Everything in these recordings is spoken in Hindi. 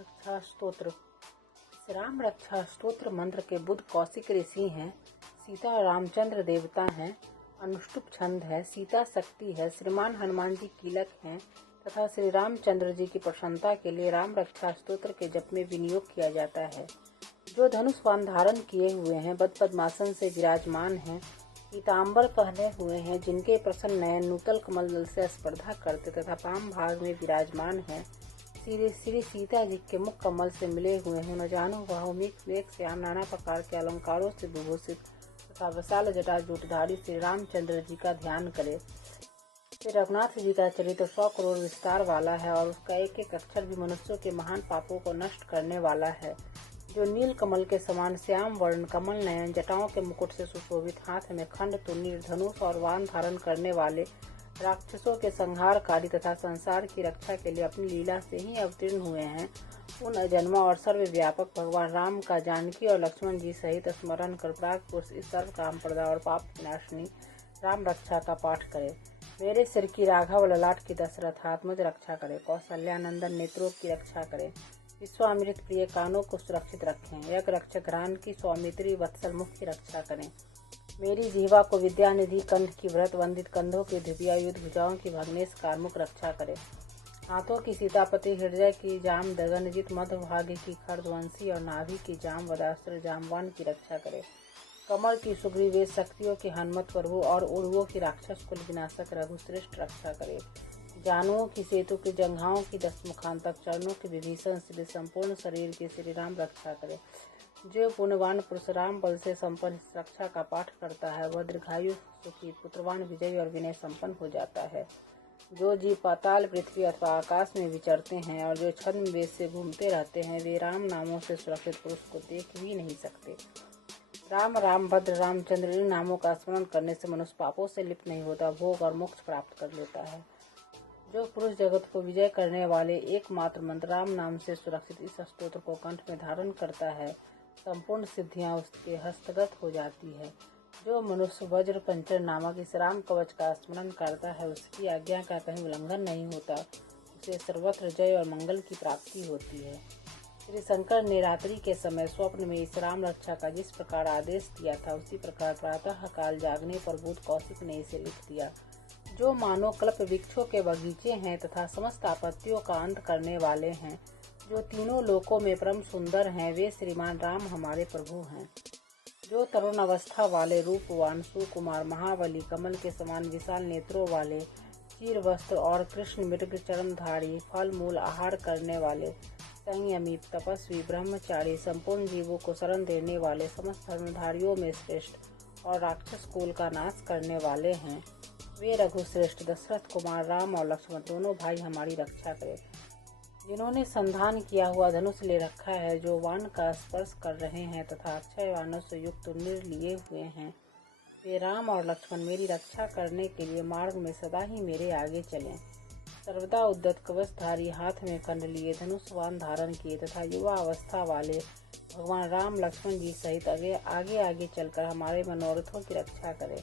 रक्षा स्तोत्र। राम रक्षा स्तोत्र मंत्र के बुद्ध कौशिक ऋषि हैं। सीता रामचंद्र देवता हैं। अनुष्टुप छंद है। सीता शक्ति है। श्रीमान हनुमान जी कीलक हैं तथा श्री रामचंद्र जी की प्रसन्नता के लिए राम रक्षा स्तोत्र के जप में विनियोग किया जाता है। जो धनुष बाण धारण किए हुए हैं, बद पद्मासन से विराजमान हैं, पीताम्बर पहने हुए हैं, जिनके प्रसन्न नयन नूतल कमल दल से स्पर्धा करते तथा पाम भाग में विराजमान हैं, श्री सीता जी के मुख कमल से मिले हुए हैं, न जानो बाहु मेघ श्याम नाना प्रकार के अलंकारों से विभूषित तथा विशाल जटा जूटधारी श्री रामचंद्र जी का ध्यान करें। श्री रघुनाथ जी का चरित्र 100 करोड़ विस्तार वाला है और उसका एक एक अक्षर भी मनुष्यों के महान पापों को नष्ट करने वाला है। जो नील कमल के समान श्याम वर्ण, कमल नयन, जटाओं के मुकुट से सुशोभित, हाथ में खंड तुनीर, धनुष और वाण धारण करने वाले, राक्षसों के संहारकारी तथा संसार की रक्षा के लिए अपनी लीला से ही अवतीर्ण हुए हैं, उन अजन्मा और सर्वव्यापक भगवान राम का जानकी और लक्ष्मण जी सहित स्मरण कर प्राग पुरुष इस सर्व काम प्रदा और पाप विनाशिनी राम रक्षा का पाठ करे। मेरे सिर की राघव, ललाट की दशरथ, आत्मज रक्षा करे। कौशल्यानंदन नेत्रों की रक्षा करे। विश्वामित्र प्रिय कानों को सुरक्षित रखें। यज्ञ रक्षक रान की सौमित्री वत्सल मुख की रक्षा करें। मेरी जीवा को विद्यानिधि कंठ की व्रत वंदित कंधों की धिपिया युद्ध भुजाओं की भग्नेश कारमुख रक्षा करे। हाथों की सीतापति, हृदय की जाम दगनजित, मध्य भाग्य की खर्दवंशी और नाभि की जाम वदास्त्र जामवान की रक्षा करे। कमर की सुग्रीवेश, शक्तियों की हनुमत प्रभु और उर्वों की राक्षस कुल विनाशक रघुश्रेष्ठ रक्षा करे। जानुओं की सेतु की, जंघाओं की दशमुखांतक, चरणों की विभीषण श्री संपूर्ण शरीर की श्री राम रक्षा करे। जो पुण्यवान पुरुष राम बल से संपन्न इस रक्षा का पाठ करता है, वह दीर्घायु, सुखी, पुत्रवान, विजयी और विनय संपन्न हो जाता है। जो जीव पाताल, पृथ्वी अथवा आकाश में विचरते हैं और जो छद्म वेश से घूमते रहते हैं, वे राम नामों से सुरक्षित पुरुष को देख भी नहीं सकते। राम, राम भद्र, रामचंद्र इन नामों का स्मरण करने से मनुष्य पापों से लिप्त नहीं होता, भोग और मोक्ष प्राप्त कर लेता है। जो पुरुष जगत को विजय करने वाले एकमात्र मंत्र राम नाम से सुरक्षित इस स्तोत्र को कंठ में धारण करता है, संपूर्ण सिद्धियां उसके हस्तगत हो जाती है। जो मनुष्य वज्र पंचर नामक इस राम कवच का स्मरण करता है, उसकी आज्ञा का कहीं उल्लंघन नहीं होता, उसे सर्वत्र जय और मंगल की प्राप्ति होती है। श्री शंकर ने रात्रि के समय स्वप्न में इस राम रक्षा का जिस प्रकार आदेश दिया था, उसी प्रकार प्रातः काल जागने पर बुद्ध कौशिक ने इसे लिख दिया। जो मानो कल्प वृक्षों के बगीचे हैं तथा समस्त आपत्तियों का अंत करने वाले हैं, जो तीनों लोकों में परम सुंदर हैं, वे श्रीमान राम हमारे प्रभु हैं। जो तरुण अवस्था वाले, रूपवान, सुकुमार, महाबली, कमल के समान विशाल नेत्रों वाले, चीर वस्त्र और कृष्ण मृग चरणधारी, फल मूल आहार करने वाले, संयमी, तपस्वी, ब्रह्मचारी, संपूर्ण जीवों को शरण देने वाले, समस्त धर्मधारियों में श्रेष्ठ और राक्षस कुल का नाश करने वाले हैं, वे रघुश्रेष्ठ दशरथ कुमार राम और लक्ष्मण दोनों भाई हमारी रक्षा करें। जिन्होंने संधान किया हुआ धनुष ले रखा है, जो वाण का स्पर्श कर रहे हैं तथा अक्षय वाणों से युक्त तुनीर लिए हुए हैं, वे राम और लक्ष्मण मेरी रक्षा करने के लिए मार्ग में सदा ही मेरे आगे चलें। सर्वदा उद्यत कवचधारी, हाथ में खंड लिए, धनुष वाण धारण किए तथा युवा अवस्था वाले भगवान राम लक्ष्मण जी सहित आगे आगे चलकर हमारे मनोरथों की रक्षा करें।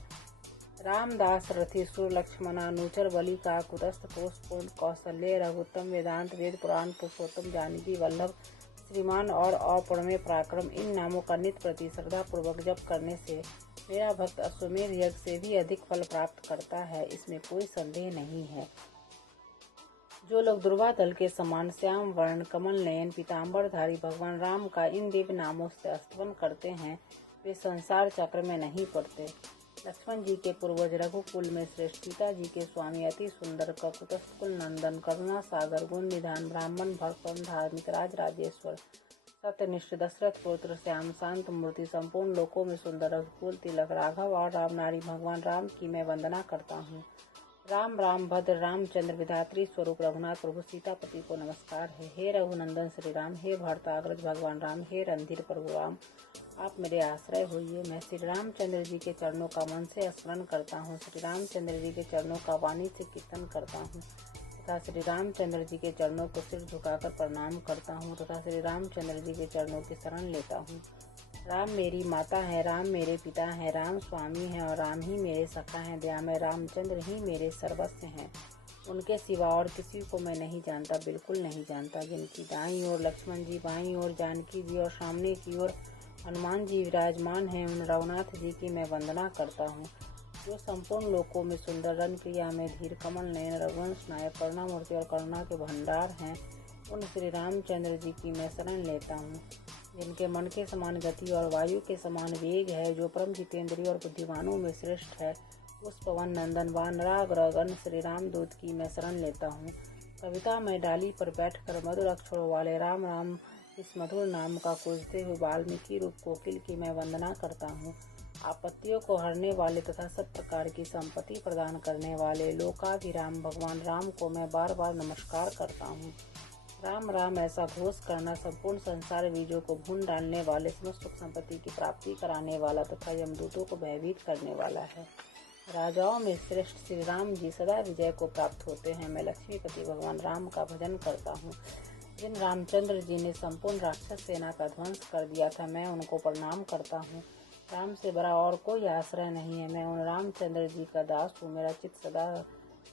रामदास रथी, सुर लक्ष्मणा, नूचर बलि का, कुतस्थ कोश पूर्ण, कौशल्य, रघुत्तम, वेदांत, वेद पुराण, पुरुषोत्तम, जानकी वल्लभ, श्रीमान और अपरमेय पराक्रम इन नामों का नित्य प्रति श्रद्धा पूर्वक जप करने से मेरा भक्त अश्वमेध यज्ञ से भी अधिक फल प्राप्त करता है, इसमें कोई संदेह नहीं है। जो लोग दुर्वा दल के समान श्याम वर्ण, कमल नयन, पीताम्बरधारी भगवान राम का इन दिव्य नामों से स्तवन करते हैं, वे संसार चक्र में नहीं पड़ते। लक्ष्मण जी के पूर्वज, रघुकुल में श्रेष्ठ, सीता जी के स्वामी, अति सुंदर, कुतस्थकुल नंदन, करुणा सागर, गुण निधान, ब्राह्मण भक्त, धार्मिक, राज राजेश्वर, सत्यनिष्ठ, दशरथ पुत्र, श्याम शांत मूर्ति, संपूर्ण लोकों में सुंदर, रघुकुल तिलक, राघव और राम नारी भगवान राम की मैं वंदना करता हूँ। राम, राम भद्र, रामचंद्र विधात्री स्वरूप रघुनाथ प्रभु सीतापति को नमस्कार है। हे रघुनंदन श्री राम, हे भरताग्रज भगवान राम, हे रणधीर प्रभु राम, आप मेरे आश्रय होइए। मैं श्री रामचंद्र जी के चरणों का मन से स्मरण करता हूँ, श्री रामचंद्र जी के चरणों का वाणी से कीर्तन करता हूँ तथा श्री रामचंद्र जी के चरणों को सिर झुकाकर प्रणाम करता हूँ तथा श्री रामचंद्र जी के चरणों की शरण लेता हूँ। राम मेरी माता है, राम मेरे पिता हैं, राम स्वामी हैं और राम ही मेरे सखा हैं। दयामय रामचंद्र ही मेरे सर्वस्व हैं। उनके सिवा और किसी को मैं नहीं जानता, बिल्कुल नहीं जानता। जिनकी दाईं ओर लक्ष्मण जी, बाईं ओर जानकी जी और सामने की ओर हनुमान जी विराजमान हैं, उन रघुनाथ जी की मैं वंदना करता हूँ। जो संपूर्ण लोकों में सुंदर, रन क्रिया में धीर, कमल नयन, रघुवंश नायक, करुणामूर्ति और करुणा के भंडार हैं, उन श्री रामचंद्र जी की मैं शरण लेता हूँ। जिनके मन के समान गति और वायु के समान वेग है, जो परम जितेंद्रिय और बुद्धिमानों में श्रेष्ठ है, उस पवन नंदन वानराग्रगण श्री रामदूत की मैं शरण लेता हूँ। कविता में डाली पर बैठकर मधुर अक्षरों वाले राम राम इस मधुर नाम का पूजते हुए वाल्मीकि रूप कोकिल की मैं वंदना करता हूँ। आपत्तियों को हरने वाले तथा सब प्रकार की संपत्ति प्रदान करने वाले लोकाभिराम भगवान राम को मैं बार बार नमस्कार करता हूँ। राम राम ऐसा घोष करना संपूर्ण संसार बीजों को भून डालने वाले, समस्त सुख संपत्ति की प्राप्ति कराने वाला तथा यमदूतों को भयभीत करने वाला है। राजाओं में श्रेष्ठ श्री राम जी सदा विजय को प्राप्त होते हैं। मैं लक्ष्मीपति भगवान राम का भजन करता हूँ। जिन रामचंद्र जी ने संपूर्ण राक्षस सेना का ध्वंस कर दिया था, मैं उनको प्रणाम करता हूँ। राम से बड़ा और कोई आश्रय नहीं है। मैं उन रामचंद्र जी का दास हूँ। मेरा चित्त सदा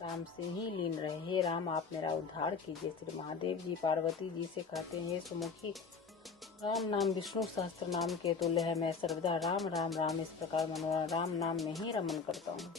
राम से ही लीन रहे। हे राम, आप मेरा उद्धार कीजिए। श्री महादेव जी पार्वती जी से कहते हैं, हे सुमुखी, राम नाम विष्णु सहस्त्र नाम के तुल्य है। मैं सर्वदा राम राम राम इस प्रकार मनोरम राम नाम में ही रमन करता हूँ।